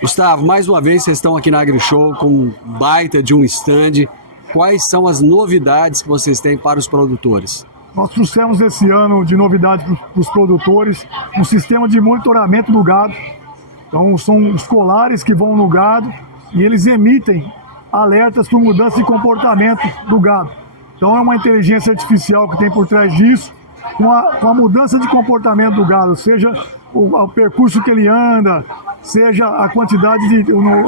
Gustavo, mais uma vez vocês estão aqui na AgriShow com um baita de um stand. Quais são as novidades que vocês têm para os produtores? Nós trouxemos esse ano de novidade para os produtores um sistema de monitoramento do gado. Então são os colares que vão no gado e eles emitem alertas por mudança de comportamento do gado. Então é uma inteligência artificial que tem por trás disso, com a mudança de comportamento do gado, seja o percurso que ele anda, seja a quantidade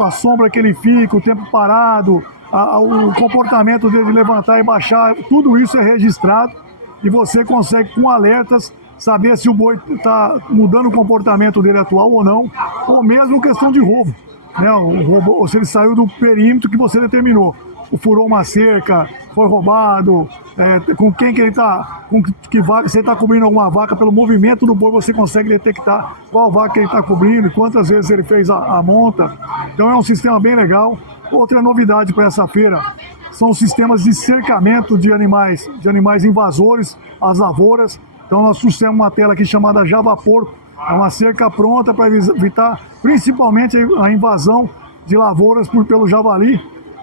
a sombra que ele fica, o tempo parado, o comportamento dele de levantar e baixar, tudo isso é registrado e você consegue com alertas saber se o boi está mudando o comportamento dele atual ou não, ou mesmo questão de roubo, né? Ou se ele saiu do perímetro que você determinou. Furou uma cerca, foi roubado, com quem que ele está, com que vaca, se ele está cobrindo alguma vaca, pelo movimento do boi você consegue detectar qual vaca ele está cobrindo, quantas vezes ele fez a monta. Então é um sistema bem legal. Outra novidade para essa feira são os sistemas de cercamento de animais invasores, as lavouras. Então nós trouxemos uma tela aqui chamada Javaporco, é uma cerca pronta para evitar principalmente a invasão de lavouras pelo javali,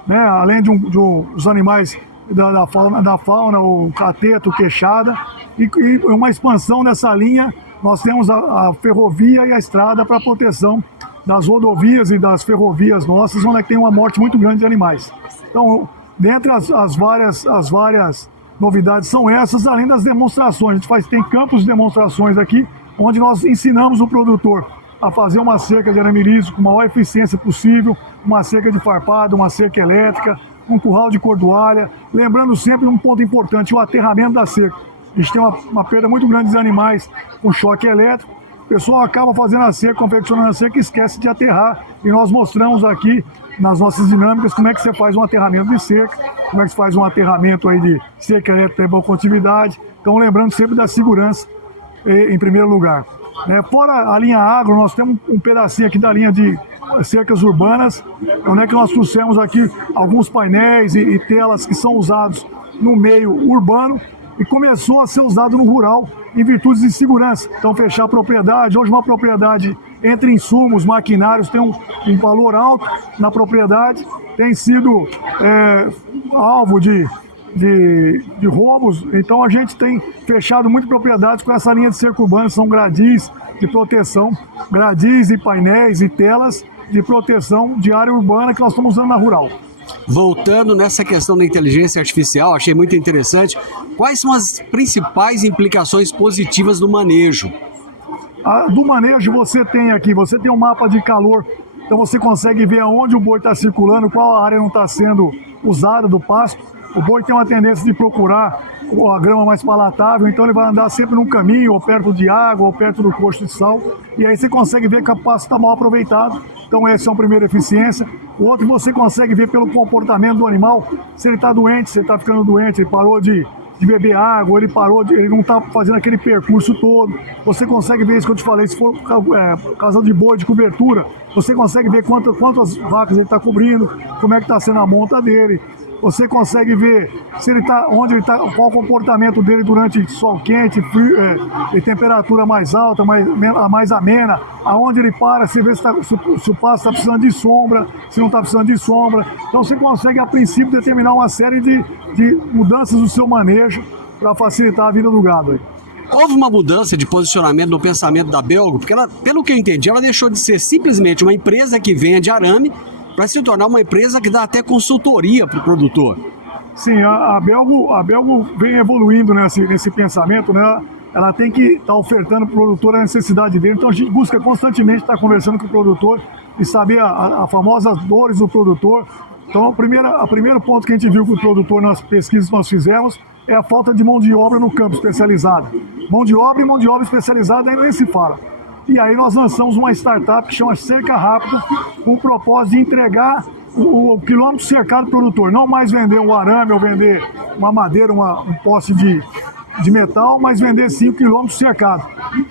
né? Além dos animais da fauna, o cateto, o queixada, e uma expansão dessa linha, nós temos a ferrovia e a estrada para proteção das rodovias e das ferrovias nossas, onde tem uma morte muito grande de animais. Então, dentre as várias novidades são essas, além das demonstrações. A gente tem campos de demonstrações aqui, onde nós ensinamos o produtor a fazer uma cerca de arame liso com a maior eficiência possível, uma cerca de farpado, uma cerca elétrica, um curral de cordoalha, lembrando sempre um ponto importante, o aterramento da cerca. A gente tem uma perda muito grande de animais com choque elétrico, o pessoal acaba fazendo a cerca, confeccionando a cerca e esquece de aterrar, e nós mostramos aqui nas nossas dinâmicas como é que você faz um aterramento de cerca, como é que você faz um aterramento aí de cerca elétrica de boa condutividade. Então lembrando sempre da segurança em primeiro lugar. Fora a linha agro, nós temos um pedacinho aqui da linha de cercas urbanas, onde é que nós trouxemos aqui alguns painéis e telas que são usados no meio urbano e começou a ser usado no rural em virtudes de segurança. Então fechar a propriedade, hoje uma propriedade entre insumos, maquinários, tem um valor alto na propriedade, tem sido alvo de roubos, então a gente tem fechado muitas propriedades com essa linha de cerco urbano, são gradis de proteção, gradis e painéis e telas de proteção de área urbana que nós estamos usando na rural. Voltando nessa questão da inteligência artificial, achei muito interessante, quais são as principais implicações positivas do manejo? Do manejo você tem um mapa de calor, então você consegue ver aonde o boi está circulando, qual área não está sendo usada do pasto. O boi tem uma tendência de procurar a grama mais palatável, então ele vai andar sempre num caminho, ou perto de água, ou perto do coxo de sal, e aí você consegue ver que o pasto está mal aproveitado. Então essa é uma primeira eficiência. O outro, você consegue ver pelo comportamento do animal, se ele está doente, se ele está ficando doente, ele parou de beber água, ele não está fazendo aquele percurso todo. Você consegue ver isso que eu te falei, se for casal de boi, de cobertura, você consegue ver quantas vacas ele está cobrindo, como é que está sendo a monta dele. Você consegue ver se ele tá, onde ele está, qual o comportamento dele durante sol quente, frio, e temperatura mais alta, mais amena, aonde ele para, você vê se o pasto está precisando de sombra, se não está precisando de sombra. Então você consegue, a princípio, determinar uma série de mudanças no seu manejo para facilitar a vida do gado aí. Houve uma mudança de posicionamento no pensamento da Belgo, porque ela, pelo que eu entendi, ela deixou de ser simplesmente uma empresa que vende arame para se tornar uma empresa que dá até consultoria para o produtor. Sim, a Belgo vem evoluindo nesse pensamento, né? Ela tem que estar ofertando para o produtor a necessidade dele, então a gente busca constantemente estar conversando com o produtor e saber as famosas dores do produtor. Então, o primeiro ponto que a gente viu com o produtor nas pesquisas que nós fizemos é a falta de mão de obra no campo especializada. Mão de obra especializada ainda nem se fala. E aí nós lançamos uma startup que chama Cerca Rápido, com o propósito de entregar o quilômetro cercado do produtor. Não mais vender um arame ou vender uma madeira, um poste de metal, mas vender 5 km cercado.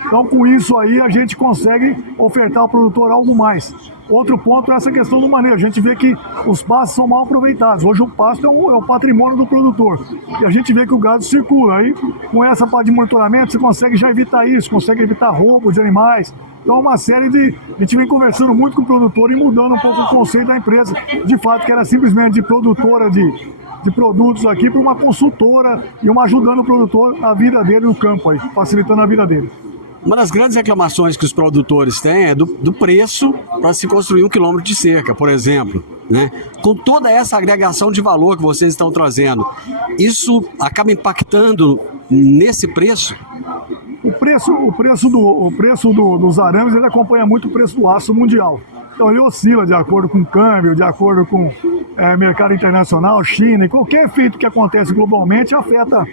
Então, com isso aí, a gente consegue ofertar ao produtor algo mais. Outro ponto é essa questão do manejo. A gente vê que os pastos são mal aproveitados. Hoje o pasto é um patrimônio do produtor. E a gente vê que o gado circula. Aí, com essa parte de monitoramento, você consegue já evitar isso, consegue evitar roubo de animais. Então, uma série de... A gente vem conversando muito com o produtor e mudando um pouco o conceito da empresa. De fato, que era simplesmente de produtora de produtos aqui para uma consultora e uma ajudando o produtor na vida dele no campo aí, facilitando a vida dele. Uma das grandes reclamações que os produtores têm é do preço para se construir 1 quilômetro de cerca, por exemplo, né? Com toda essa agregação de valor que vocês estão trazendo, isso acaba impactando nesse preço? O preço dos arames ele acompanha muito o preço do aço mundial. Então ele oscila de acordo com o câmbio, de acordo com mercado internacional, China, e qualquer efeito que acontece globalmente afeta.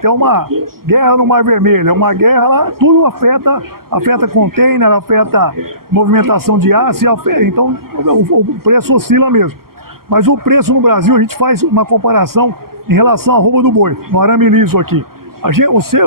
É uma guerra no Mar Vermelho, é uma guerra lá, tudo afeta container, afeta movimentação de aço, então o preço oscila mesmo. Mas o preço no Brasil, a gente faz uma comparação em relação à arroba do boi, no arame liso aqui.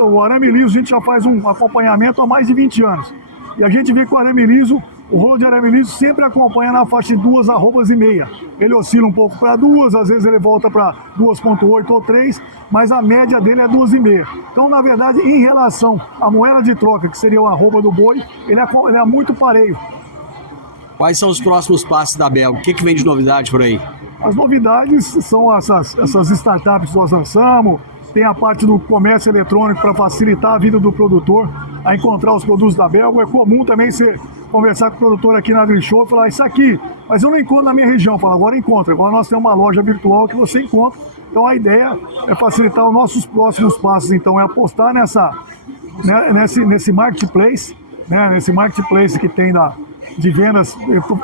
O arame liso a gente já faz um acompanhamento há mais de 20 anos. E a gente vê que o arame liso, o rolo de arame liso sempre acompanha na faixa de 2,5 arrobas. Ele oscila um pouco para 2, às vezes ele volta para 2,8 ou 3, mas a média dele é 2,5. Então, na verdade, em relação à moeda de troca, que seria o arroba do boi, ele é muito pareio. Quais são os próximos passos da Belga? O que vem de novidade por aí? As novidades são essas startups que nós lançamos, tem a parte do comércio eletrônico para facilitar a vida do produtor a encontrar os produtos da Belga. É comum também você conversar com o produtor aqui na AgriShow e falar, isso aqui, mas eu não encontro na minha região. Fala, agora encontra. Agora nós temos uma loja virtual que você encontra. Então a ideia é facilitar os nossos próximos passos. Então é apostar nesse marketplace, né, nesse marketplace que tem de vendas,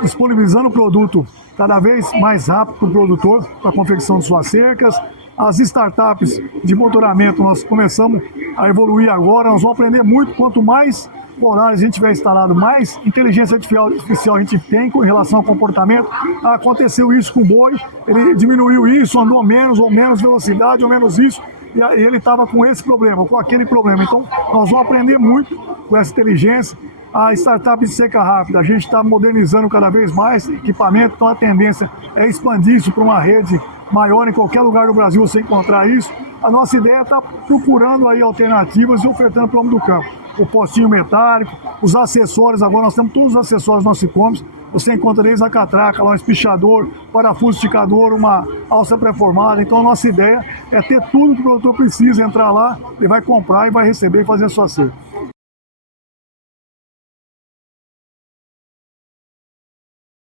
disponibilizando o produto cada vez mais rápido para o produtor, para a confecção de suas cercas. As startups de monitoramento nós começamos a evoluir agora, nós vamos aprender muito. Quanto mais polares a gente tiver instalado, mais inteligência artificial a gente tem com relação ao comportamento. Aconteceu isso com o boi, ele diminuiu isso, andou menos ou menos velocidade ou menos isso, e ele estava com esse problema, com aquele problema. Então nós vamos aprender muito com essa inteligência. A startup de seca rápida, a gente está modernizando cada vez mais equipamento, então a tendência é expandir isso para uma rede maior em qualquer lugar do Brasil você encontrar isso. A nossa ideia é estar procurando aí alternativas e ofertando para o homem do campo. O postinho metálico, os acessórios, agora nós temos todos os acessórios do nosso e-commerce. Você encontra desde a catraca, lá um espichador, parafuso esticador, uma alça pré-formada. Então a nossa ideia é ter tudo que o produtor precisa, entrar lá, ele vai comprar e vai receber e fazer a sua cerca.